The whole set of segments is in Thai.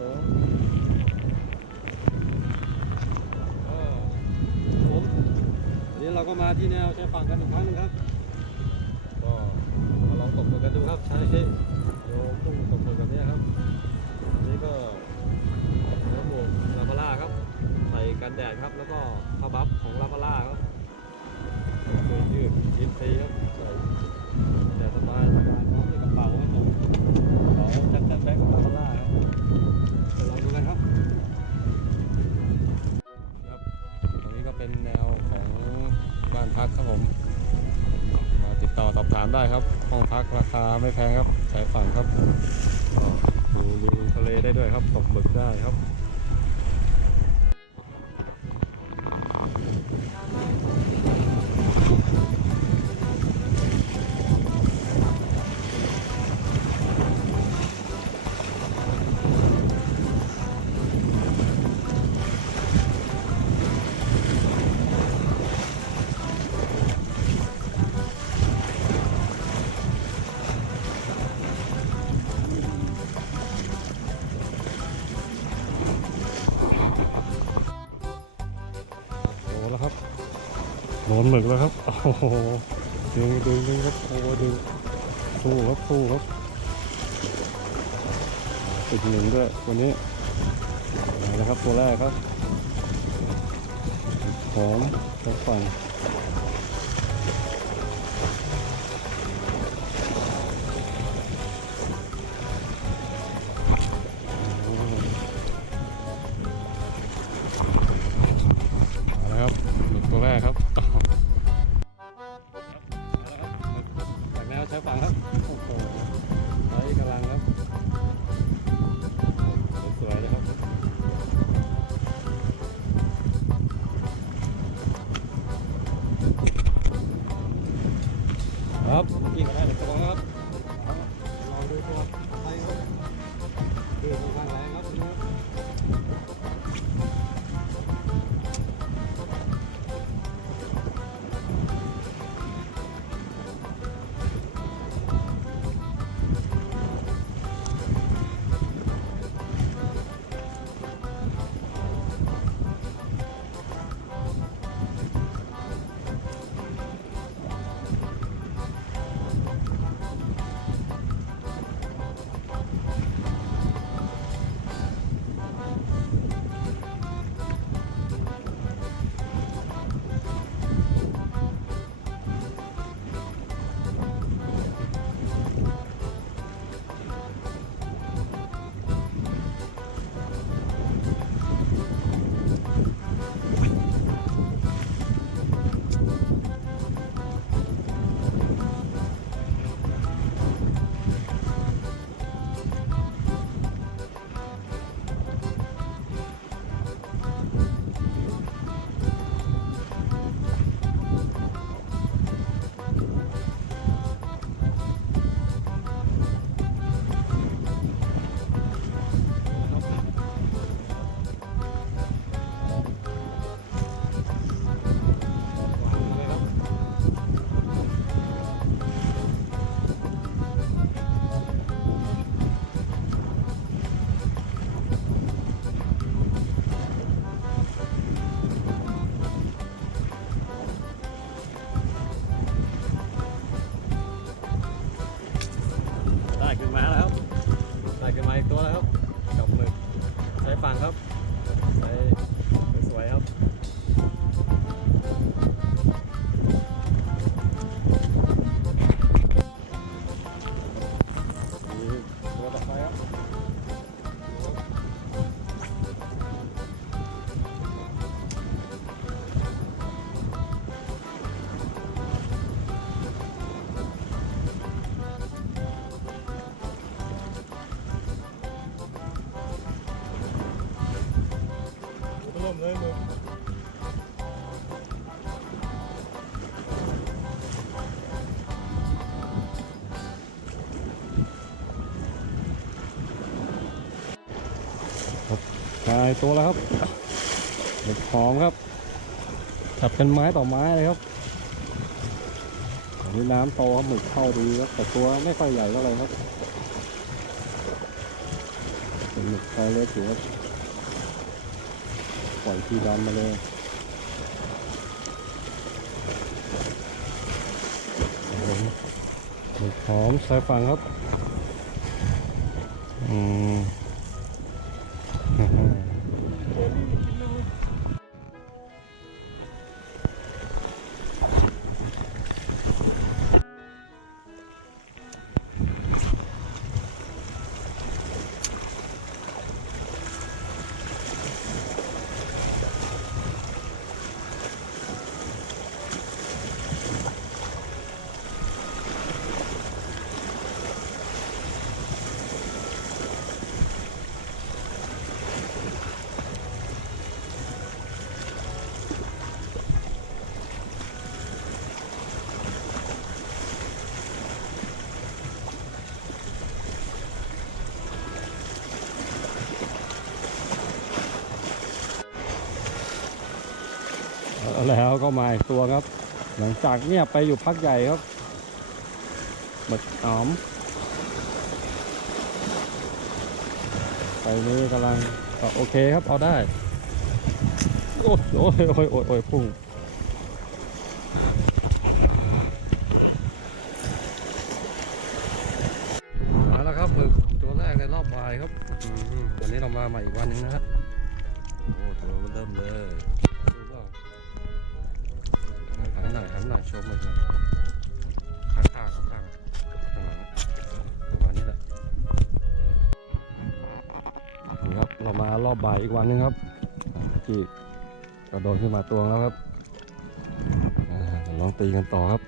ผมวันนี้เราก็มาที่แนวชายฝั่งกันอีกครั้งนึงครับก็มาลองตกหมึกกันดูครับใช้โยมตุ้งตกหมึกแบบนี้ครับนี่ก็เนื้อหมูลาพาร่าครับใส่กันแดดครับแล้วก็ผ้าบัฟของลาพาร่าครับตัวยืดยินซีครับใส่แต่สบายพร้อมที่กระเป๋าครับผมขอแจ็คแบ็คลาพาร่าครับเดี๋ยวลองดูกันครับตรงนี้ก็เป็นแนวของบ้านพักครับผมมาติดต่อสอบถามได้ครับห้องพักราคาไม่แพงครับชายฝั่งครับดูวิวทะเลได้ด้วยครับตกหมึกได้ครับแล้วครับโดนหมึกแล้วครับโอ้โหดึงครับโอ้ดึงสู้ครับติดหนึ่งด้วยวันนี้แล้วครับตัวแรกครับหอมกระฝั่งตัวแรกครับจากแนวชายฝั่งครับโอ้โหไว้กำลังครับสวยเลยครับครับเมื่อกี้ก็ได้แต่ตัวครับลองดูตัวไปครับคือค่อนข้างแรงครับขึ้นมาแล้วครับได้ขึ้นมาอีกตัวแล้วครับกับหมึกใช้ฝั่งครับใช้สวยครับตัวต่อไปครับเลยมึงกลายตัวแล้วครับเด็กหอมครับจับกันไม้ต่อไม้เลยครับอันนี้น้ำโตครับหมึกเข้าดีครับแต่ตัวไม่ค่อยใหญ่เท่าไหร่ครับเป็นหมึก ไซส์เล็กอยู่ครับปล่อยที่ดำมาเลยหมึกหอมใส่ฝั่งครับแล้วก็มาอีกตัวครับหลังจากเงียบไปอยู่พักใหญ่ครับหมึกหอมไปนี้กำลังโอเคครับเอาได้โอ้ยโอ้ยโอ้ยโอ้ยโอ้ยพุ่งมาแล้วครับหมึกตัวแรกในรอบบ่ายครับวันนี้เรามาใหม่อีกวันนึงนะครับโอ้ตัวมันเริ่มเลยหันหน่อยชมหมดเลยข้างๆข้างหลังประมาณนี้แหละนี่ครับเรามารอบบ่ายอีกวันนึงครับเมื่อกี้กระโดดขึ้นมาตัวแล้วครับลองตีกันต่อครับ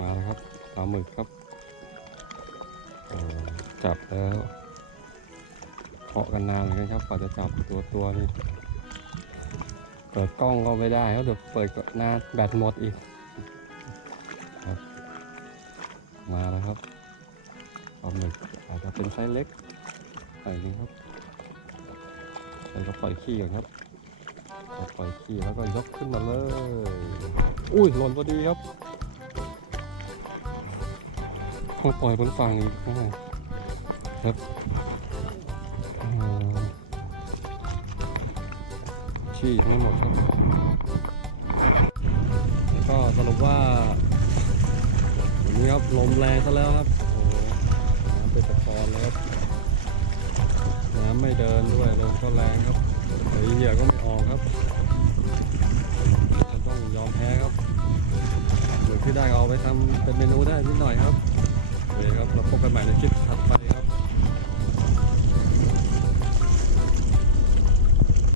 มาแล้วครับปลาหมึกครับจับแล้วเคาะกันนานเลยครับกว่าจะจับตัวนี่เปิดกล้องก็ไม่ได้ครับเดี๋ยวเปิดก็นานแบตหมดอีกครับมาแล้วครับปลาหมึกอาจจะเป็นไซส์เล็กหน่อยนึงครับใส่ก็ปล่อยขี้ก่อนครับปล่อยขี้แล้วก็ยกขึ้นมาเลยอุ้ยหล่นพอดีครับต้องปล่อยบนฝั่งอีกครับชี้ยังไม่หมดครับแล้วก็สรุปว่าวันนี้ครับลมแรงซะแล้วครับโอ้น้ำเป็นตะกอนเลยครับน้ำไม่เดินด้วยลมก็แรงครับเหยื่อก็ไม่ออกครับจะต้องยอมแพ้ครับหรือที่ได้เอาไปทำเป็นเมนูได้นิดหน่อยครับโอเคครับเราพบกันใหม่ในคลิปถัดไปครับ